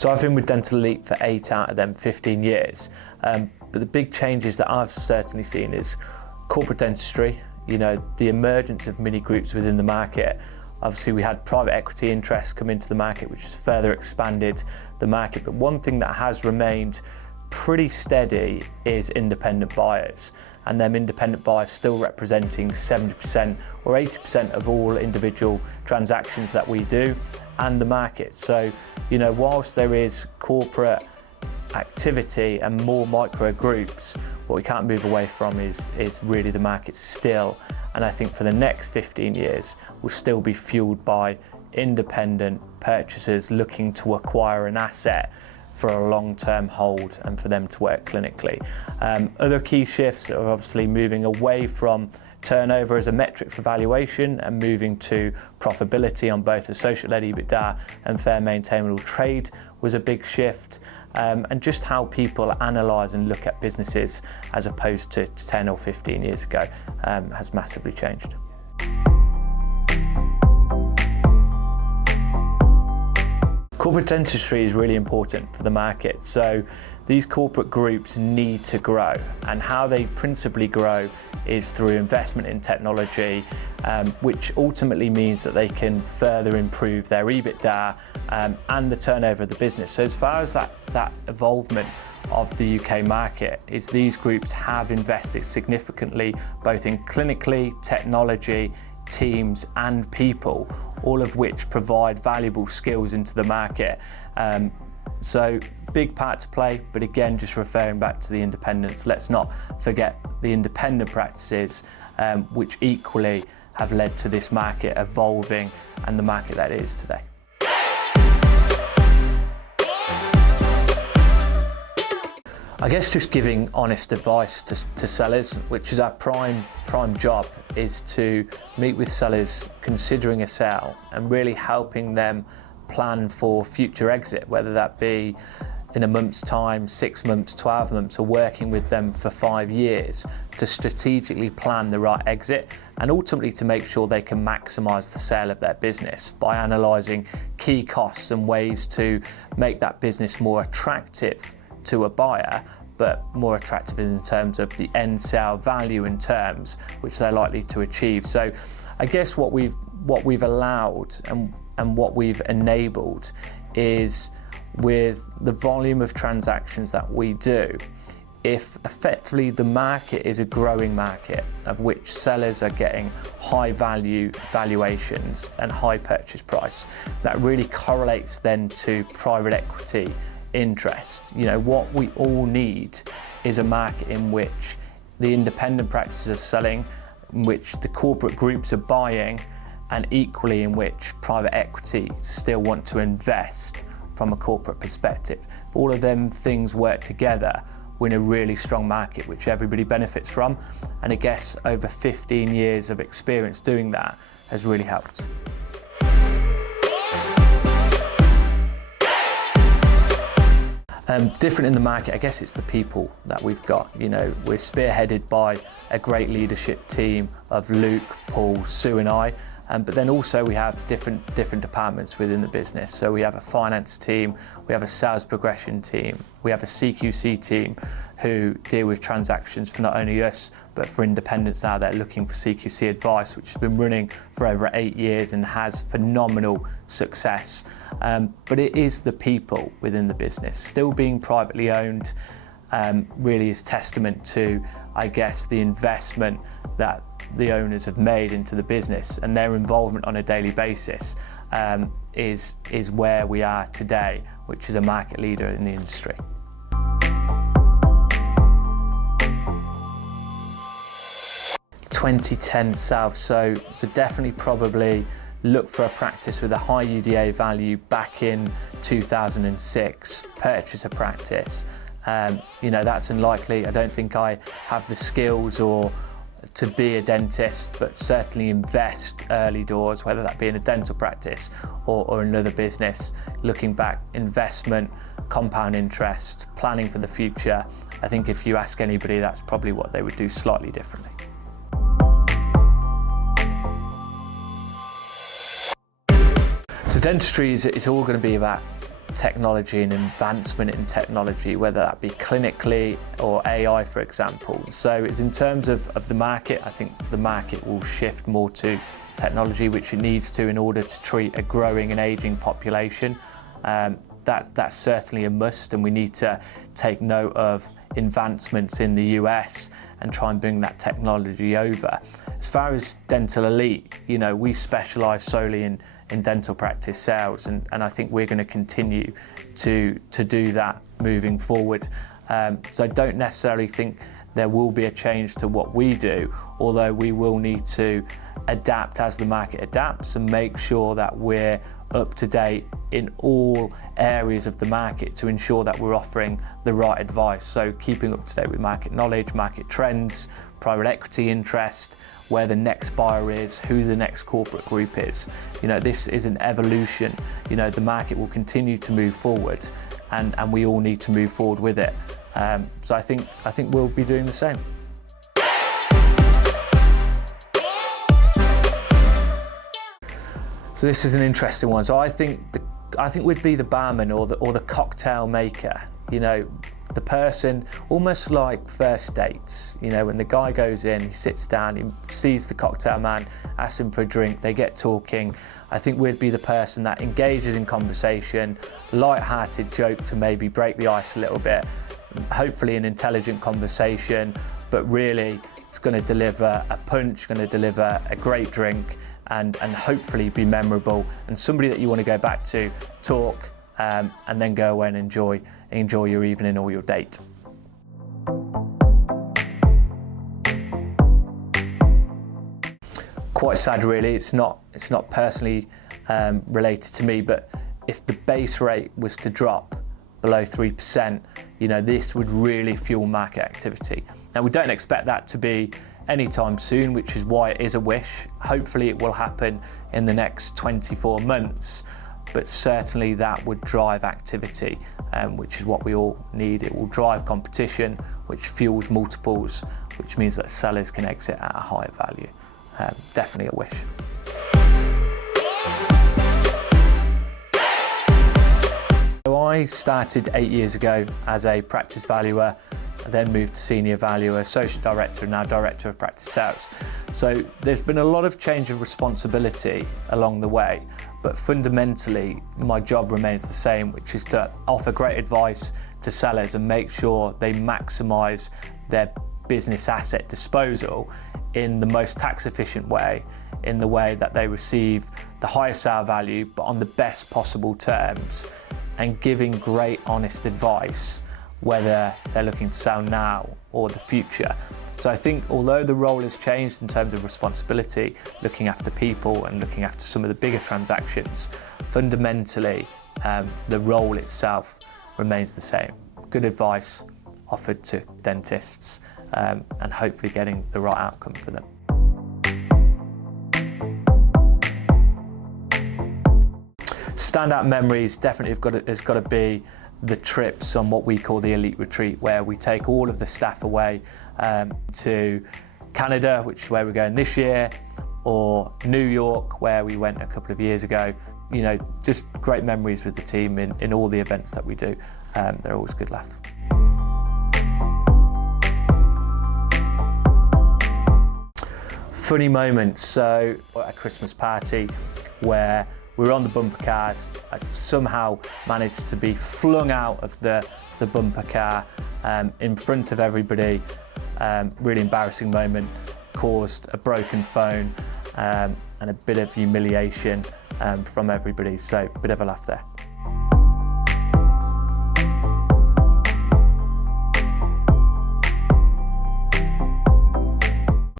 So I've been with Dental Elite for 8 out of them 15 years. But the big changes that I've certainly seen is corporate dentistry, the emergence of mini groups within the market. Obviously we had private equity interest come into the market, which has further expanded the market. But one thing that has remained pretty steady is independent buyers, and them independent buyers still representing 70% or 80% of all individual transactions that we do and the market. So, whilst there is corporate activity and more micro groups, what we can't move away from is really the market still. And I think for the next 15 years, will still be fueled by independent purchasers looking to acquire an asset for a long-term hold and for them to work clinically. Other key shifts are obviously moving away from turnover as a metric for valuation and moving to profitability on both associate-led EBITDA and fair maintainable trade was a big shift. And just how people analyse and look at businesses as opposed to 10 or 15 years ago has massively changed. Corporate dentistry is really important for the market. So these corporate groups need to grow, and how they principally grow is through investment in technology, which ultimately means that they can further improve their EBITDA and the turnover of the business. So as far as that evolvement of the UK market is, these groups have invested significantly both in clinically, technology, teams and people, all of which provide valuable skills into the market. So big part to play, but again, just referring back to the independents, let's not forget the independent practices, which equally have led to this market evolving and the market that it is today. I guess just giving honest advice to sellers, which is our prime job, is to meet with sellers considering a sale and really helping them plan for future exit, whether that be in a month's time, 6 months, 12 months, or working with them for 5 years to strategically plan the right exit and ultimately to make sure they can maximise the sale of their business by analysing key costs and ways to make that business more attractive to a buyer, but more attractive in terms of the end sale value in terms which they're likely to achieve. So I guess what we've allowed and what we've enabled is, with the volume of transactions that we do, if effectively the market is a growing market of which sellers are getting high value valuations and high purchase price, that really correlates then to private equity interest. What we all need is a market in which the independent practices are selling, in which the corporate groups are buying, and equally in which private equity still want to invest from a corporate perspective. If all of them things work together, we're in a really strong market which everybody benefits from, and I guess over 15 years of experience doing that has really helped. Different in the market, I guess it's the people that we've got. We're spearheaded by a great leadership team of Luke, Paul, Sue and I, but then also we have different departments within the business. So we have a finance team, we have a sales progression team, we have a CQC team who deal with transactions for not only us, but for independents now that are looking for CQC advice, which has been running for over 8 years and has phenomenal success. But it is the people within the business. Still being privately owned really is testament to, I guess, the investment that the owners have made into the business, and their involvement on a daily basis is where we are today, which is a market leader in the industry. (2010) South, so definitely probably look for a practice with a high UDA value back in 2006, purchase a practice. That's unlikely. I don't think I have the skills or to be a dentist, but certainly invest early doors, whether that be in a dental practice or another business. Looking back, investment, compound interest, planning for the future. I think if you ask anybody, that's probably what they would do slightly differently. So dentistry is all going to be about technology and advancement in technology, whether that be clinically or AI, for example. So it's in terms of the market, I think the market will shift more to technology, which it needs to in order to treat a growing and aging population. That's certainly a must, and we need to take note of advancements in the US and try and bring that technology over. As far as Dental Elite, we specialise solely in dental practice sales, and I think we're going to continue to do that moving forward. So I don't necessarily think there will be a change to what we do, although we will need to adapt as the market adapts and make sure that we're up to date in all areas of the market to ensure that we're offering the right advice. So keeping up to date with market knowledge, market trends, private equity interest, where the next buyer is, who the next corporate group is. This is an evolution. The market will continue to move forward, and we all need to move forward with it. So I think we'll be doing the same. So this is an interesting one. So I think we'd be the barman or the cocktail maker. The person, almost like first dates. When the guy goes in, he sits down, he sees the cocktail man, asks him for a drink, they get talking. I think we'd be the person that engages in conversation, light-hearted joke to maybe break the ice a little bit, hopefully an intelligent conversation, but really it's going to deliver a punch, going to deliver a great drink, and hopefully be memorable, and somebody that you want to go back to, talk, and then go away and enjoy your evening or your date. Quite sad, really. It's not personally related to me, but if the base rate was to drop below 3%, this would really fuel market activity. Now, we don't expect that to be anytime soon, which is why it is a wish. Hopefully it will happen in the next 24 months, but certainly that would drive activity, which is what we all need. It will drive competition, which fuels multiples, which means that sellers can exit at a higher value. Definitely a wish. So I started 8 years ago as a practice valuer. I then moved to senior valuer, associate director, and now director of practice sales. So there's been a lot of change of responsibility along the way, but fundamentally my job remains the same, which is to offer great advice to sellers and make sure they maximise their business asset disposal in the most tax efficient way, in the way that they receive the highest sale value but on the best possible terms, and giving great honest advice whether they're looking to sell now or the future. So I think although the role has changed in terms of responsibility, looking after people and looking after some of the bigger transactions, fundamentally the role itself remains the same. Good advice offered to dentists and hopefully getting the right outcome for them. Standout memories definitely has got to be the trips on what we call the Elite Retreat, where we take all of the staff away to Canada, which is where we're going this year, or New York, where we went a couple of years ago. Just great memories with the team in all the events that we do. They're always good laugh. Funny moments. So at a Christmas party where we were on the bumper cars, I somehow managed to be flung out of the bumper car in front of everybody. Really embarrassing moment, caused a broken phone and a bit of humiliation from everybody, so a bit of a laugh there.